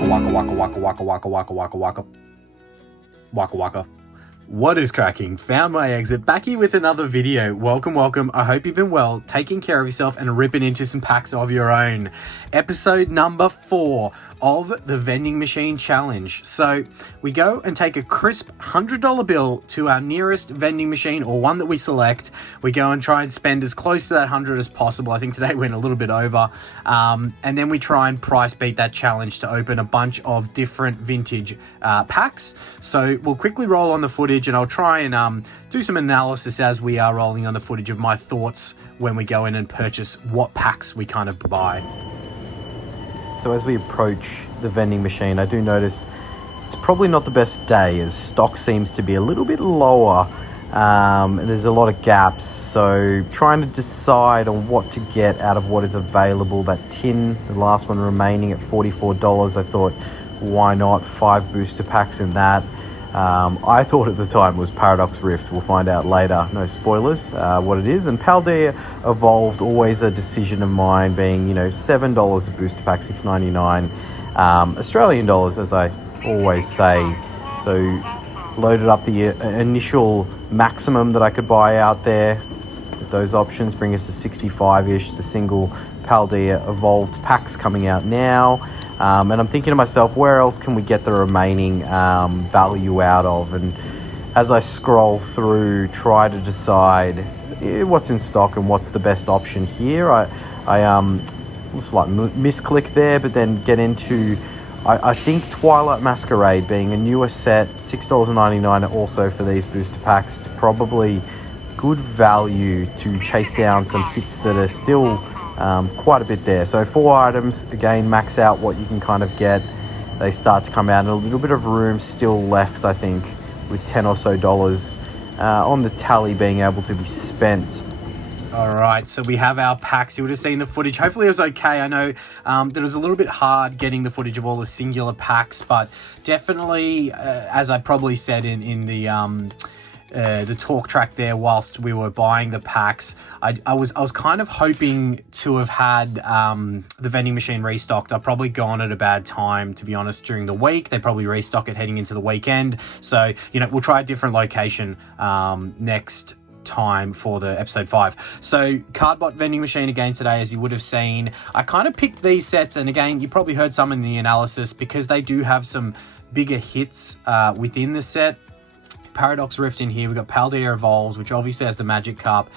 Waka waka waka waka waka waka waka waka waka. Waka waka. What is cracking? Found my exit. Back here with another video. Welcome, welcome. I hope you've been well, taking care of yourself and ripping into some packs of your own. Episode number 4 of the Vending Machine Challenge. So we go and take a crisp $100 bill to our nearest vending machine, or one that we select. We go and try and spend as close to that 100 as possible. I think today went a little bit over. And then we try and price beat that challenge to open a bunch of different vintage packs. So we'll quickly roll on the footage, and I'll try and do some analysis as we are rolling on the footage of my thoughts when we go in and purchase what packs we kind of buy. So as we approach the vending machine, I do notice it's probably not the best day, as stock seems to be a little bit lower. And there's a lot of gaps, so trying to decide on what to get out of what is available. That tin, the last one remaining at $44, I thought, why not 5 booster packs in that? I thought at the time it was Paradox Rift. We'll find out later, no spoilers, what it is. And Paldea Evolved, always a decision of mine, being, $7 a booster pack, $6.99 Australian dollars, as I always say. So loaded up the initial maximum that I could buy out there with those options, bring us to 65-ish. The single Paldea Evolved packs coming out now. And I'm thinking to myself, where else can we get the remaining value out of? And as I scroll through, try to decide what's in stock and what's the best option here. I slight misclick there, but then get into, I think Twilight Masquerade being a newer set, $6.99 also for these booster packs. It's probably good value to chase down some hits that are still quite a bit there. So 4 items, again, max out what you can kind of get. They start to come out, and a little bit of room still left, I think, with $10 or so on the tally being able to be spent. All right, so we have our packs. You would have seen the footage. Hopefully it was okay. I know that it was a little bit hard getting the footage of all the singular packs, but definitely, as I probably said in the talk track there whilst we were buying the packs, I was kind of hoping to have had the vending machine restocked. I've probably gone at a bad time, to be honest, during the week. They probably restock it heading into the weekend. So, we'll try a different location next time for the episode 5. So Cardbot vending machine again today, as you would have seen. I kind of picked these sets, and again, you probably heard some in the analysis, because they do have some bigger hits within the set. Paradox Rift in here. We've got Paldea Evolved, which obviously has the Magic Cup,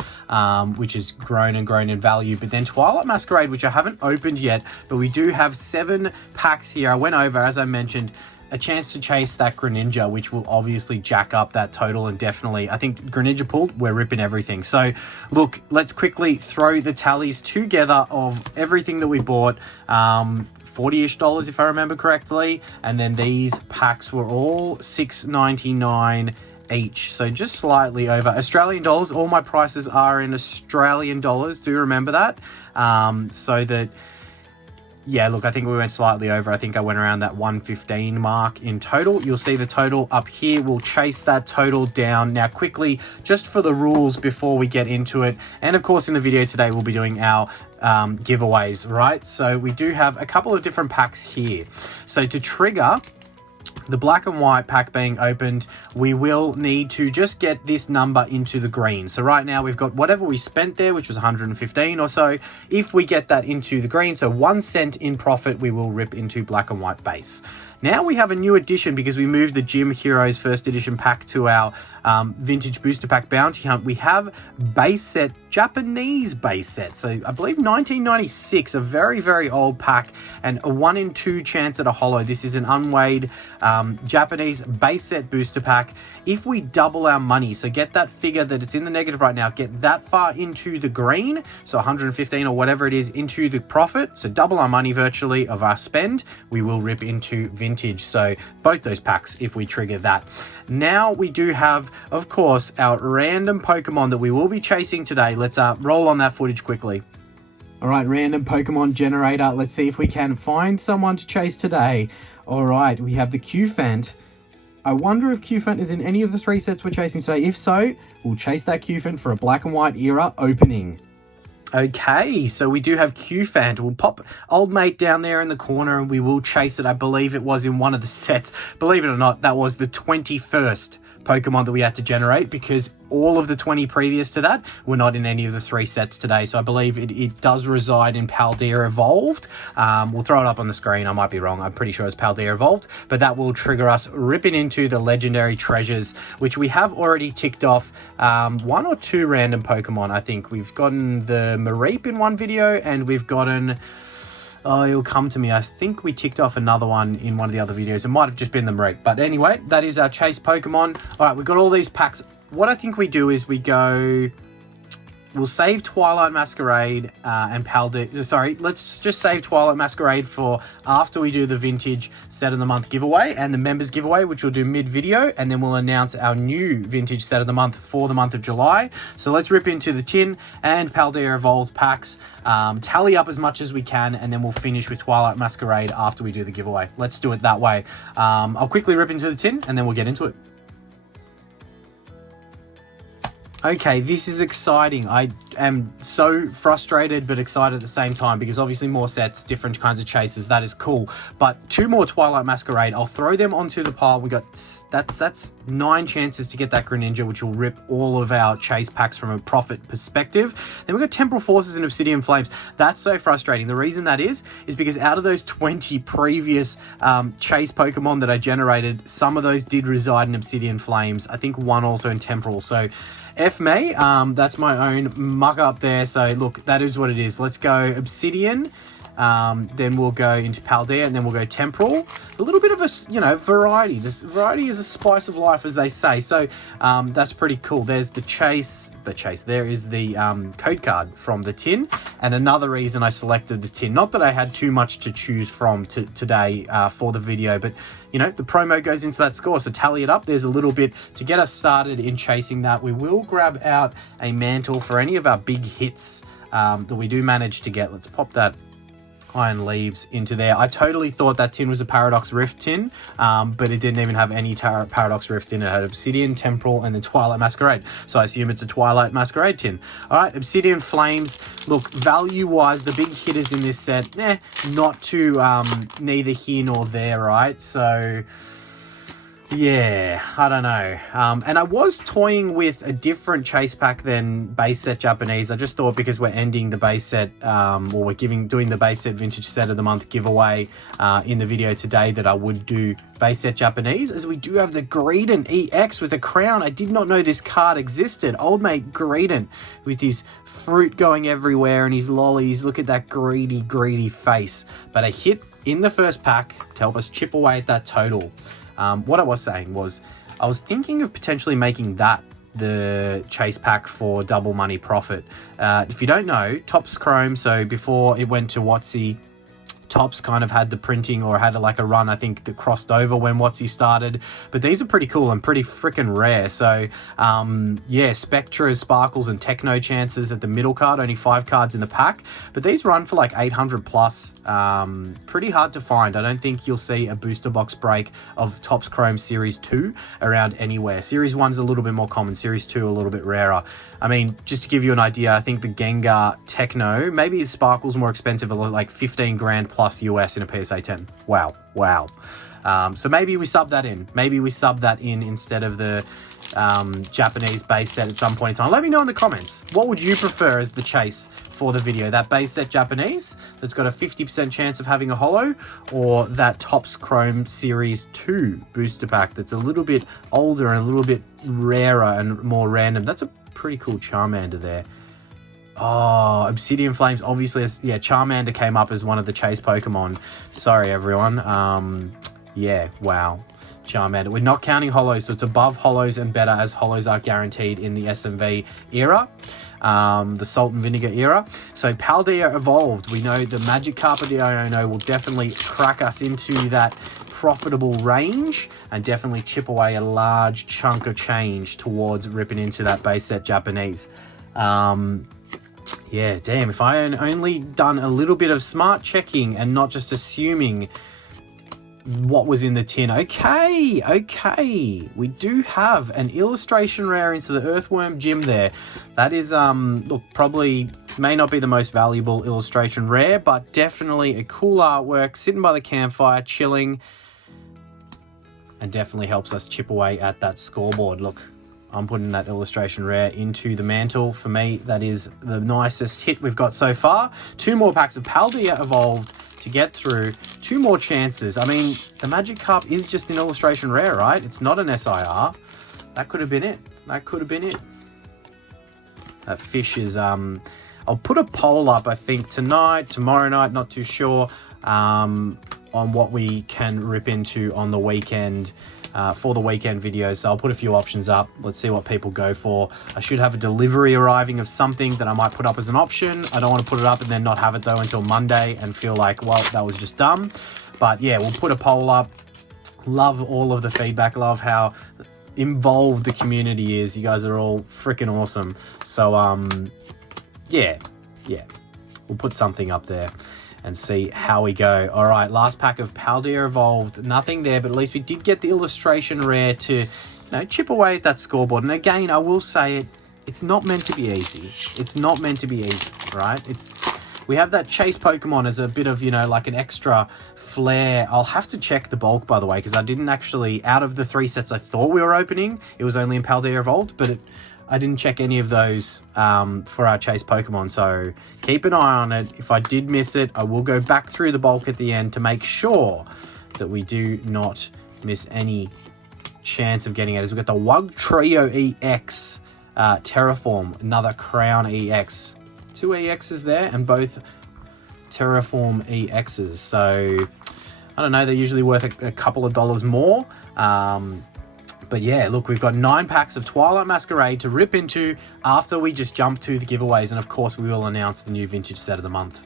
which has grown and grown in value. But then Twilight Masquerade, which I haven't opened yet, but we do have 7 packs here. I went over, as I mentioned, a chance to chase that Greninja, which will obviously jack up that total, and definitely, I think Greninja pulled, we're ripping everything. So look, let's quickly throw the tallies together of everything that we bought. $40-ish if I remember correctly, and then these packs were all $6.99 each, so just slightly over Australian dollars. All my prices are in Australian dollars, do remember that. So that, yeah, look, I think we went slightly over. I think I went around that 115 mark in total. You'll see the total up here. We'll chase that total down now quickly, just for the rules before we get into it. And of course, in the video today, we'll be doing our giveaways, right? So we do have a couple of different packs here. So to trigger the black and white pack being opened, we will need to just get this number into the green. So right now we've got whatever we spent there, which was 115 or so. If we get that into the green, so 1 cent in profit, we will rip into black and white base. Now we have a new addition, because we moved the Gym Heroes first edition pack to our vintage booster pack bounty hunt. We have base set, Japanese base set. So I believe 1996, a very, very old pack, and a 1 in 2 chance at a holo. This is an unweighed Japanese base set booster pack. If we double our money, so get that figure that it's in the negative right now, get that far into the green, so 115 or whatever it is, into the profit, so double our money virtually of our spend, we will rip into vintage. So both those packs, if we trigger that. Now we do have, of course, our random Pokemon that we will be chasing today. Let's roll on that footage quickly. All right, random Pokemon generator. Let's see if we can find someone to chase today. All right, we have the Q-Fent. I wonder if Q-Fent is in any of the 3 sets we're chasing today. If so, we'll chase that Q-Fent for a black and white era opening. Okay, so we do have Q-Fant. We'll pop old mate down there in the corner and we will chase it. I believe it was in one of the sets. Believe it or not, that was the 21st Pokemon that we had to generate, because all of the 20 previous to that were not in any of the 3 sets today. So I believe it does reside in Paldea Evolved. We'll throw it up on the screen. I might be wrong. I'm pretty sure it's Paldea Evolved, but that will trigger us ripping into the legendary treasures, which we have already ticked off 1 or 2 random Pokemon. I think we've gotten the Mareep in one video, and we've gotten... Oh, it'll come to me. I think we ticked off another one in one of the other videos. It might have just been the Mareep. But anyway, that is our chase Pokemon. All right, we've got all these packs. What I think we do is we go... We'll save Twilight Masquerade and Paldea... Sorry, let's just save Twilight Masquerade for after we do the Vintage Set of the Month giveaway and the Members giveaway, which we'll do mid-video. And then we'll announce our new Vintage Set of the Month for the month of July. So let's rip into the tin and Paldea Evolves packs. Tally up as much as we can, and then we'll finish with Twilight Masquerade after we do the giveaway. Let's do it that way. I'll quickly rip into the tin, and then we'll get into it. Okay, this is exciting. I am so frustrated but excited at the same time, because obviously more sets, different kinds of chases, that is cool. But 2 more Twilight Masquerade, I'll throw them onto the pile. We got, that's 9 chances to get that Greninja, which will rip all of our chase packs from a profit perspective. Then we've got Temporal Forces and Obsidian Flames. That's so frustrating. The reason that is because out of those 20 previous chase Pokemon that I generated, some of those did reside in Obsidian Flames. I think 1 also in Temporal. So FME, that's my own muck up there. So look, that is what it is. Let's go Obsidian. Then we'll go into Paldea, and then we'll go Temporal. A little bit of a, variety. This variety is a spice of life, as they say. So that's pretty cool. There's the chase. There is the code card from the tin, and another reason I selected the tin. Not that I had too much to choose from today for the video, but the promo goes into that score. So tally it up. There's a little bit to get us started in chasing that. We will grab out a mantle for any of our big hits that we do manage to get. Let's pop that Iron Leaves into there. I totally thought that tin was a Paradox Rift tin, but it didn't even have any Paradox Rift in it. It had Obsidian, Temporal, and then Twilight Masquerade. So I assume it's a Twilight Masquerade tin. All right, Obsidian Flames. Look, value-wise, the big hitters in this set, not too neither here nor there, right? So... yeah, I don't know. And I was toying with a different chase pack than base set Japanese. I just thought, because we're ending the base set, or we're doing the base set Vintage Set of the Month giveaway in the video today, that I would do base set Japanese, as we do have the Greedent EX with a crown. I did not know this card existed. Old mate Greedent with his fruit going everywhere and his lollies. Look at that greedy, greedy face. But a hit in the first pack to help us chip away at that total. What I was saying was, I was thinking of potentially making that the chase pack for double money profit. If you don't know, Topps Chrome, so before it went to WotC, Topps kind of had the printing, or had a run, I think, that crossed over when WotC started. But these are pretty cool and pretty freaking rare. So, yeah, Spectra, Sparkles, and Techno chances at the middle card. Only 5 cards in the pack. But these run for like 800 plus. Pretty hard to find. I don't think you'll see a booster box break of Topps Chrome Series 2 around anywhere. Series 1's a little bit more common. Series 2 a little bit rarer. I mean, just to give you an idea, I think the Gengar Techno, maybe Sparkle's more expensive, like 15 grand plus US in a PSA 10. Wow. So maybe we sub that in. Maybe we sub that in instead of the Japanese base set at some point in time. Let me know in the comments. What would you prefer as the chase for the video? That base set Japanese that's got a 50% chance of having a holo, or that Topps Chrome Series 2 booster pack that's a little bit older and a little bit rarer and more random? That's a pretty cool Charmander there. Oh, Obsidian Flames, obviously, yeah, Charmander came up as one of the chase Pokemon. Sorry, everyone. Yeah, wow. Charmander. We're not counting holos, so it's above holos and better, as holos are guaranteed in the SMV era, the Salt and Vinegar era. So Paldea Evolved. We know the Magikarp of the Iono will definitely crack us into that profitable range and definitely chip away a large chunk of change towards ripping into that base set Japanese. Yeah, damn, if I had only done a little bit of smart checking and not just assuming what was in the tin. Okay. We do have an illustration rare into the Earthworm Gym there. That is, look, probably May not be the most valuable illustration rare, but definitely a cool artwork, sitting by the campfire, chilling, and definitely helps us chip away at that scoreboard. Look, I'm putting that illustration rare into the mantle. For me, that is the nicest hit we've got so far. 2 more packs of Paldea Evolved to get through. 2 more chances. I mean, the Magic Cup is just an illustration rare, right? It's not an SIR. That could have been it. That could have been it. That fish is... I'll put a poll up, I think, tonight, tomorrow night, not too sure, on what we can rip into on the weekend, for the weekend videos. So I'll put a few options up. Let's see what people go for. I should have a delivery arriving of something that I might put up as an option. I don't want to put it up and then not have it though until Monday and feel like, well, that was just dumb. But yeah, we'll put a poll up. Love all of the feedback. Love how involved the community is. You guys are all freaking awesome. So yeah, we'll put something up there and see how we go. All right, last pack of Paldea Evolved. Nothing there, but at least we did get the illustration rare to, you know, chip away at that scoreboard. And again, I will say it's not meant to be easy. It's not meant to be easy, right? We have that chase Pokemon as a bit of, you know, like an extra flair. I'll have to check the bulk, by the way, because I didn't actually, out of the 3 sets I thought we were opening, it was only in Paldea Evolved, but I didn't check any of those for our chase Pokemon, so keep an eye on it. If I did miss it, I will go back through the bulk at the end to make sure that we do not miss any chance of getting it. As we've got the Wugtrio EX Terraform, another Crown EX. 2 EXs there, and both Terraform EXs. So, I don't know, they're usually worth a couple of dollars more. But yeah, look, we've got 9 packs of Twilight Masquerade to rip into after we just jump to the giveaways. And of course, we will announce the new vintage set of the month.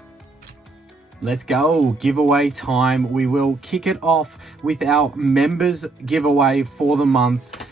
Let's go, giveaway time. We will kick it off with our members giveaway for the month.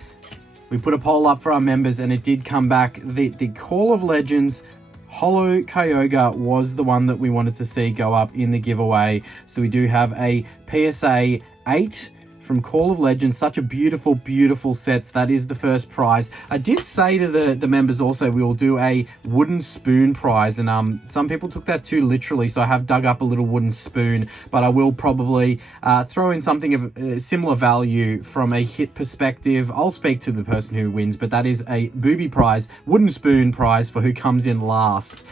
We put a poll up for our members and it did come back. The Call of Legends Holo Kyogre was the one that we wanted to see go up in the giveaway. So we do have a PSA 8 from Call of Legends. Such a beautiful, beautiful sets. That is the first prize. I did say to the members also, we will do a wooden spoon prize, and some people took that too literally, so I have dug up a little wooden spoon, but I will probably throw in something of similar value from a hit perspective. I'll speak to the person who wins, but that is a booby prize, wooden spoon prize for who comes in last.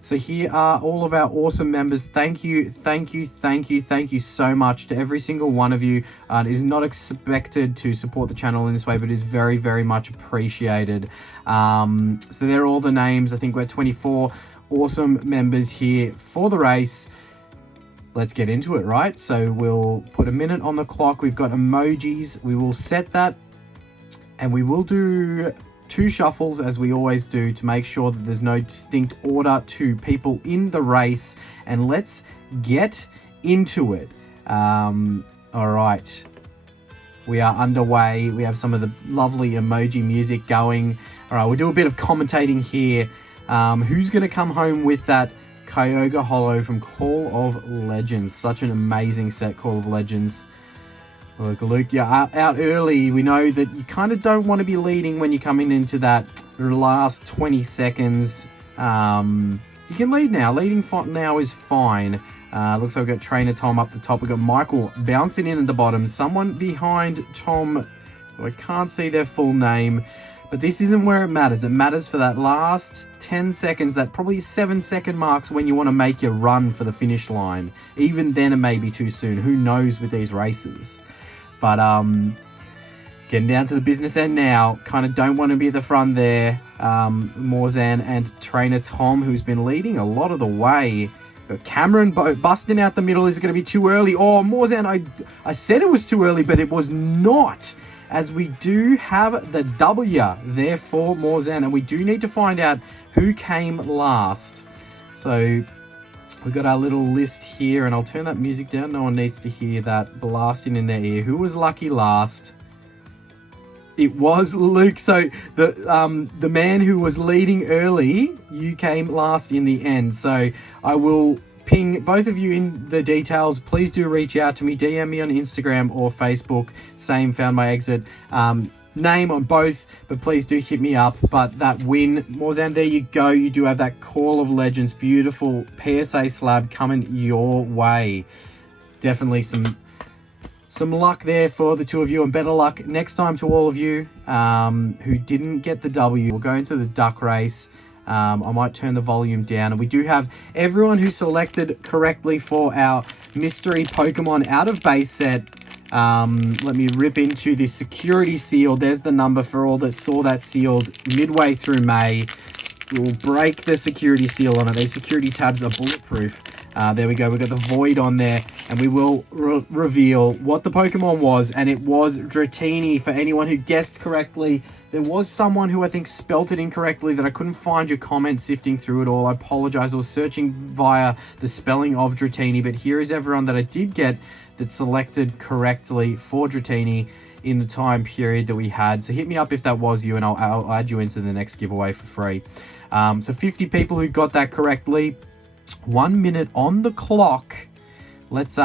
So here are all of our awesome members. Thank you so much to every single one of you. It is not expected to support the channel in this way, but it is very, very much appreciated. So they're all the names. I think we're 24 awesome members here for the race. Let's get into it, right? So we'll put a minute on the clock. We've got emojis. We will set that, and we will do 2 shuffles as we always do to make sure that there's no distinct order to people in the race. And let's get into it. All right, we are underway. We have some of the lovely emoji music going. All right, we'll do a bit of commentating here. Who's going to come home with that Kyogre Holo from Call of Legends? Such an amazing set, Call of Legends. Look, Luke, you're out early. We know that you kind of don't want to be leading when you're coming into that last 20 seconds. You can lead now. Leading now is fine. Looks like we've got Trainer Tom up the top. We've got Michael bouncing in at the bottom. Someone behind Tom, I can't see their full name, but this isn't where it matters. It matters for that last 10 seconds, that probably 7-second marks when you want to make your run for the finish line. Even then it may be too soon. Who knows with these races? But getting down to the business end now. Kind of don't want to be at the front there. Morzan and Trainer Tom, who's been leading a lot of the way. Cameron busting out the middle. Is it going to be too early? Oh, Morzan, I said it was too early, but it was not. As we do have the W there for Morzan, and we do need to find out who came last. So we've got our little list here, and I'll turn that music down. No one needs to hear that blasting in their ear. Who was lucky last? It was Luke. So the man who was leading early, you came last in the end. So I will ping both of you in the details. Please do reach out to me. DM me on Instagram or Facebook. Same, found my exit. name on both, but please do hit me up. But that win, Morzan, there you go. You do have that Call of Legends, beautiful PSA slab coming your way. Definitely some luck there for the two of you, and better luck next time to all of you who didn't get the W. We'll go into the duck race. I might turn the volume down, and we do have everyone who selected correctly for our mystery Pokemon out of base set. Let me rip into this security seal. There's the number for all that saw that sealed midway through May. We'll break the security seal on it. These security tabs are bulletproof. There we go. We've got the void on there, and we will reveal what the Pokemon was, and it was Dratini. For anyone who guessed correctly, there was someone who I think spelt it incorrectly that I couldn't find your comment sifting through it all. I apologize. I was searching via the spelling of Dratini, but here is everyone that I did get that selected correctly for Dratini in the time period that we had. So hit me up if that was you, and I'll add you into the next giveaway for free. So 50 people who got that correctly. 1 minute on the clock. Let's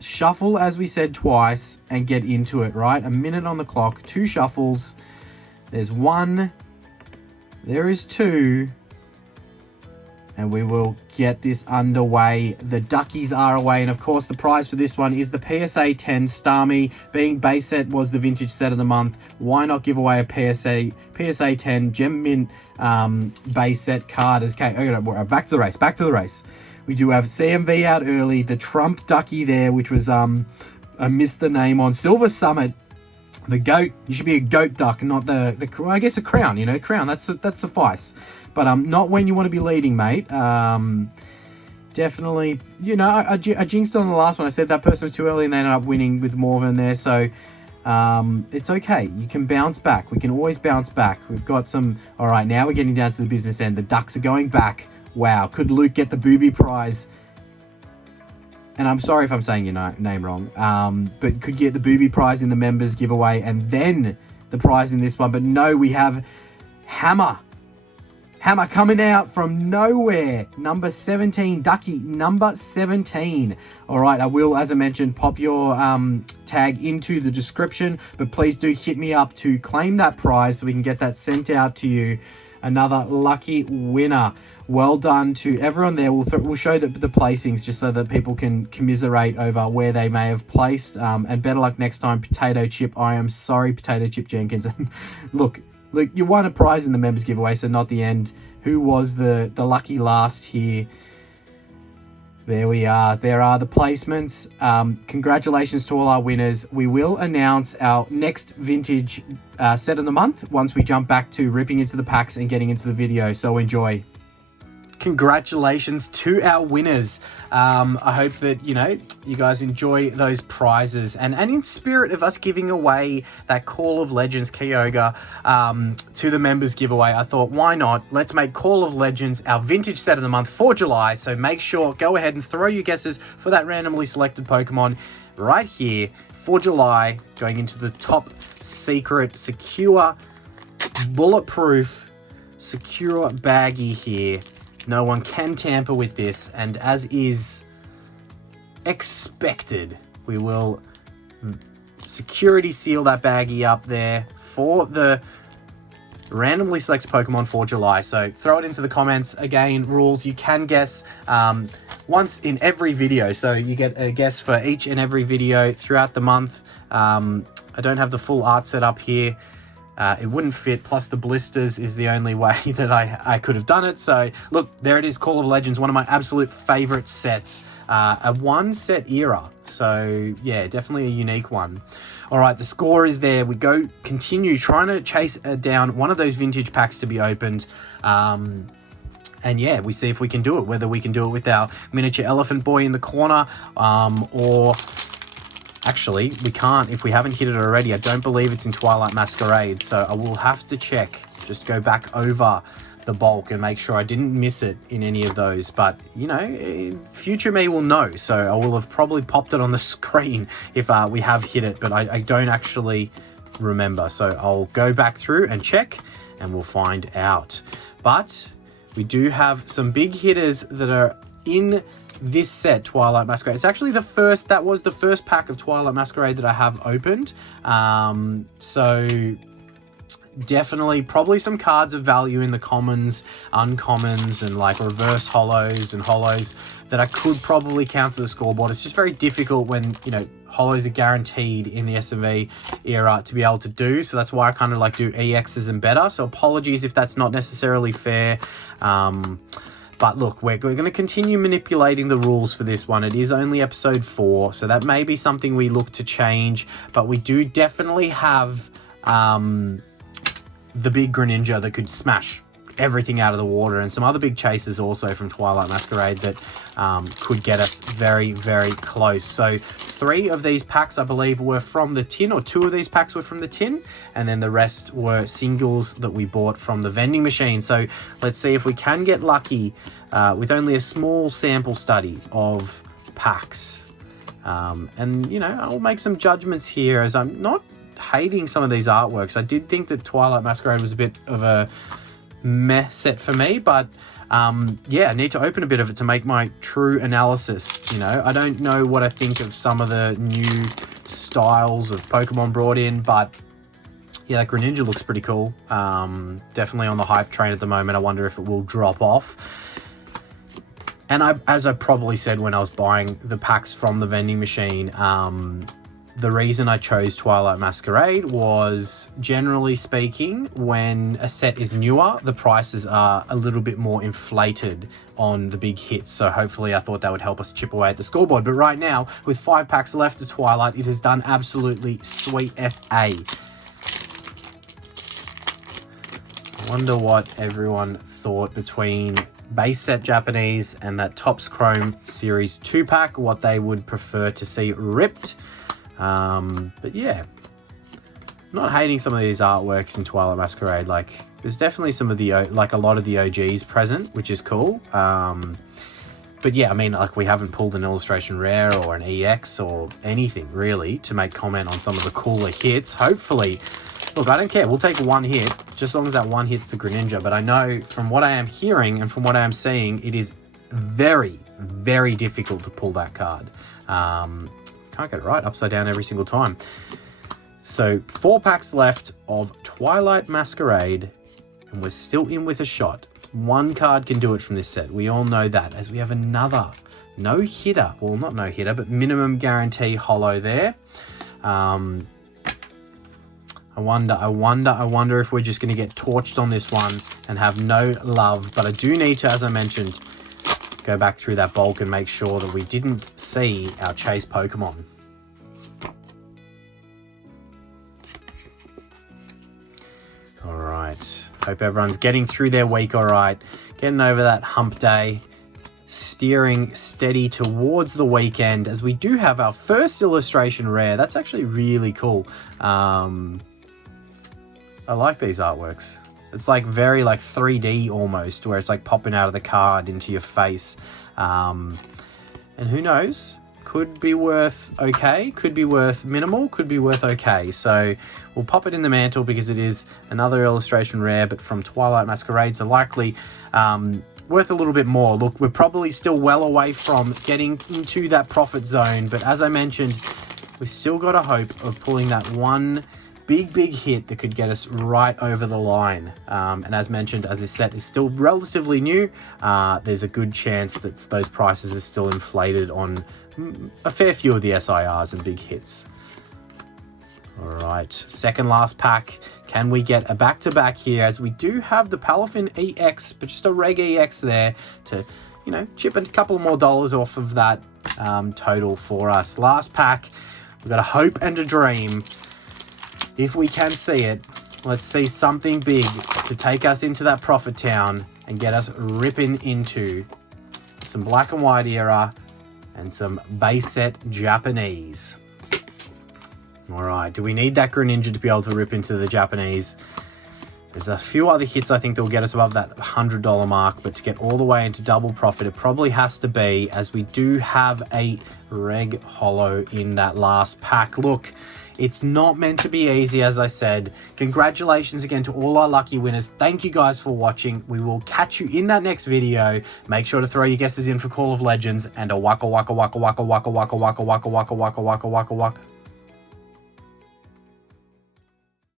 shuffle, as we said twice, and get into it, right? A minute on the clock, 2 shuffles. There's 1, there is 2, and we will get this underway. The duckies are away, and of course the prize for this one is the PSA 10 Starmie. Being base set was the vintage set of the month, why not give away a PSA 10 Gem Mint base set card as back to the race. We do have CMV out early, the Trump ducky there, which was I missed the name on Silver Summit. The goat, you should be a goat duck, not the I guess a crown, you know, crown, that's suffice. But not when you want to be leading, mate. Definitely, you know, I jinxed on the last one. I said that person was too early and they ended up winning with Morven there. So it's okay. You can bounce back. We can always bounce back. We've got some, all right, now we're getting down to the business end. The ducks are going back. Wow. Could Luke get the booby prize? And I'm sorry if I'm saying your name wrong, but could get the booby prize in the members giveaway and then the prize in this one. But no, we have Hammer coming out from nowhere. Number 17, Ducky, number 17. All right, I will, as I mentioned, pop your tag into the description, but please do hit me up to claim that prize so we can get that sent out to you. Another lucky winner. Well done to everyone there. We'll show the placings just so that people can commiserate over where they may have placed. And better luck next time, Potato Chip. I am sorry, Potato Chip Jenkins. Look, you won a prize in the members giveaway, so not the end. Who was the lucky last here? There we are. There are the placements. Congratulations to all our winners. We will announce our next vintage set of the month once we jump back to ripping into the packs and getting into the video. So enjoy. Congratulations to our winners. I hope that, you know, you guys enjoy those prizes. And in spirit of us giving away that Call of Legends Kyogre to the members giveaway, I thought, why not? Let's make Call of Legends our vintage set of the month for July. So make sure, go ahead and throw your guesses for that randomly selected Pokemon right here for July, going into the top secret, secure, bulletproof, secure baggie here. No one can tamper with this, and as is expected, we will security seal that baggie up there for the randomly selected Pokemon for July. So throw it into the comments. Again, rules, you can guess once in every video, so you get a guess for each and every video throughout the month. I don't have the full art set up here. It wouldn't fit, plus the blisters is the only way that I could have done it. So look, there it is, Call of Legends, one of my absolute favorite sets, a one set era. So yeah, definitely a unique one. All right, the score is there. We continue trying to chase down one of those vintage packs to be opened. And yeah, we see if we can do it, whether we can do it with our miniature elephant boy in the corner, or actually, we can't if we haven't hit it already. I don't believe it's in Twilight Masquerade, so I will have to check. Just go back over the bulk and make sure I didn't miss it in any of those. But, you know, future me will know, so I will have probably popped it on the screen if we have hit it, but I don't actually remember. So I'll go back through and check, and we'll find out. But we do have some big hitters that are in this set, Twilight Masquerade. It's actually that was the first pack of Twilight Masquerade that I have opened. So definitely probably some cards of value in the commons, uncommons, and like reverse holos and holos that I could probably counter the scoreboard. It's just very difficult when, you know, holos are guaranteed in the SME era to be able to do. So that's why I kind of like do EXs and better. So apologies if that's not necessarily fair. But look, we're going to continue manipulating the rules for this one. It is only episode 4, so that may be something we look to change. But we do definitely have the big Greninja that could smash everything out of the water, and some other big chases also from Twilight Masquerade that could get us very, very close. So 3 of these packs, I believe, were from the tin, or 2 of these packs were from the tin, and then the rest were singles that we bought from the vending machine. So let's see if we can get lucky with only a small sample study of packs. And, you know, I'll make some judgments here, as I'm not hating some of these artworks. I did think that Twilight Masquerade was a bit of a meh set for me, but yeah, I need to open a bit of it to make my true analysis. You know, I don't know what I think of some of the new styles of Pokemon brought in, but yeah, that Greninja looks pretty cool. Definitely on the hype train at the moment. I wonder if it will drop off. And as I probably said when I was buying the packs from the vending machine, the reason I chose Twilight Masquerade was, generally speaking, when a set is newer, the prices are a little bit more inflated on the big hits. So hopefully I thought that would help us chip away at the scoreboard. But right now, with 5 packs left of Twilight, it has done absolutely sweet FA. I wonder what everyone thought between base set Japanese and that Topps Chrome Series 2 pack, what they would prefer to see ripped. But yeah, not hating some of these artworks in Twilight Masquerade. Like, there's definitely some of the, like a lot of the OGs present, which is cool. But yeah, I mean, like, we haven't pulled an illustration rare or an EX or anything really to make comment on some of the cooler hits. Hopefully, look, I don't care. We'll take 1 hit, just as long as that 1 hits the Greninja. But I know from what I am hearing and from what I am seeing, it is very, very difficult to pull that card. Can't get it right, upside down every single time. So 4 packs left of Twilight Masquerade, and we're still in with a shot. 1 card can do it from this set. We all know that, as we have another no-hitter. Well, not no-hitter, but minimum guarantee holo there. I wonder if we're just going to get torched on this one and have no love. But I do need to, as I mentioned, go back through that bulk and make sure that we didn't see our chase Pokemon. All right. Hope everyone's getting through their week all right. Getting over that hump day. Steering steady towards the weekend, as we do have our first illustration rare. That's actually really cool. I like these artworks. It's like very like 3D almost, where it's like popping out of the card into your face. And who knows? Could be worth okay, could be worth minimal, could be worth okay. So we'll pop it in the mantle because it is another illustration rare, but from Twilight Masquerade, so likely worth a little bit more. Look, we're probably still well away from getting into that profit zone, but as I mentioned, we've still got a hope of pulling that 1 big hit that could get us right over the line. And as mentioned, as this set is still relatively new, there's a good chance that those prices are still inflated on a fair few of the SIRs and big hits. All right, second last pack. Can we get a back-to-back here, as we do have the Palafin EX, but just a Reg EX there to, you know, chip a couple more dollars off of that total for us. Last pack, we've got a hope and a dream. If we can see it, let's see something big to take us into that profit town and get us ripping into some black and white era and some base set Japanese. All right, do we need that Greninja to be able to rip into the Japanese? There's a few other hits I think that will get us above that $100 mark, but to get all the way into double profit, it probably has to be, as we do have a Reg Holo in that last pack. Look, it's not meant to be easy, as I said. Congratulations again to all our lucky winners. Thank you guys for watching. We will catch you in that next video. Make sure to throw your guesses in for Call of Legends, and a waka waka waka waka waka waka waka waka waka waka waka waka waka waka.